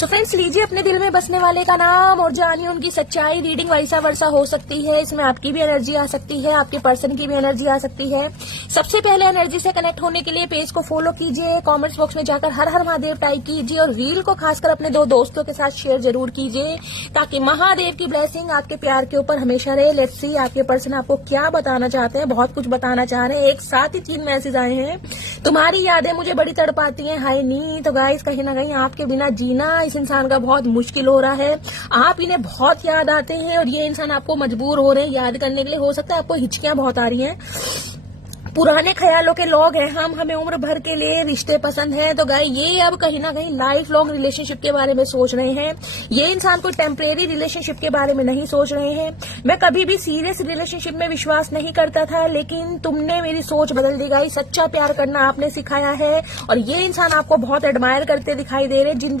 So friends, लीजिए अपने दिल में बसने वाले का नाम और जानिए उनकी सच्चाई। रीडिंग वैसा वर्षा हो सकती है, इसमें आपकी भी एनर्जी आ सकती है, आपके पर्सन की भी एनर्जी आ सकती है। सबसे पहले एनर्जी से कनेक्ट होने के लिए पेज को फॉलो कीजिए, कमेंट्स बॉक्स में जाकर हर हर महादेव टाइप कीजिए और रील को खासकर अपने 2 दोस्तों के साथ शेयर जरूर कीजिए ताकि महादेव की ब्लेसिंग आपके प्यार के ऊपर हमेशा रहे। लेट्स सी आपके पर्सन आपको क्या बताना चाहते हैं। बहुत कुछ बताना चाह रहे हैं, एक साथ ही 3 मैसेज आए हैं। तुम्हारी यादें मुझे बड़ी तड़पाती हैं, हाय नी। तो गाइस, कहीं ना कहीं आपके बिना जीना इस इंसान का बहुत मुश्किल हो रहा है। आप इन्हें बहुत याद आते हैं और ये इंसान आपको मजबूर हो रहे हैं याद करने के लिए। हो सकता है आपको हिचकियां बहुत आ रही हैं। पुराने ख्यालों के लोग हैं हम, हमें उम्र भर के लिए रिश्ते पसंद हैं। तो गाय, ये अब कहीं ना कहीं लाइफ लॉन्ग रिलेशनशिप के बारे में सोच रहे हैं। ये इंसान कोई टेम्परेरी रिलेशनशिप के बारे में नहीं सोच रहे हैं। मैं कभी भी सीरियस रिलेशनशिप में विश्वास नहीं करता था, लेकिन तुमने मेरी सोच बदल दी गाई। सच्चा प्यार करना आपने सिखाया है और ये इंसान आपको बहुत एडमायर करते दिखाई दे रहे हैं।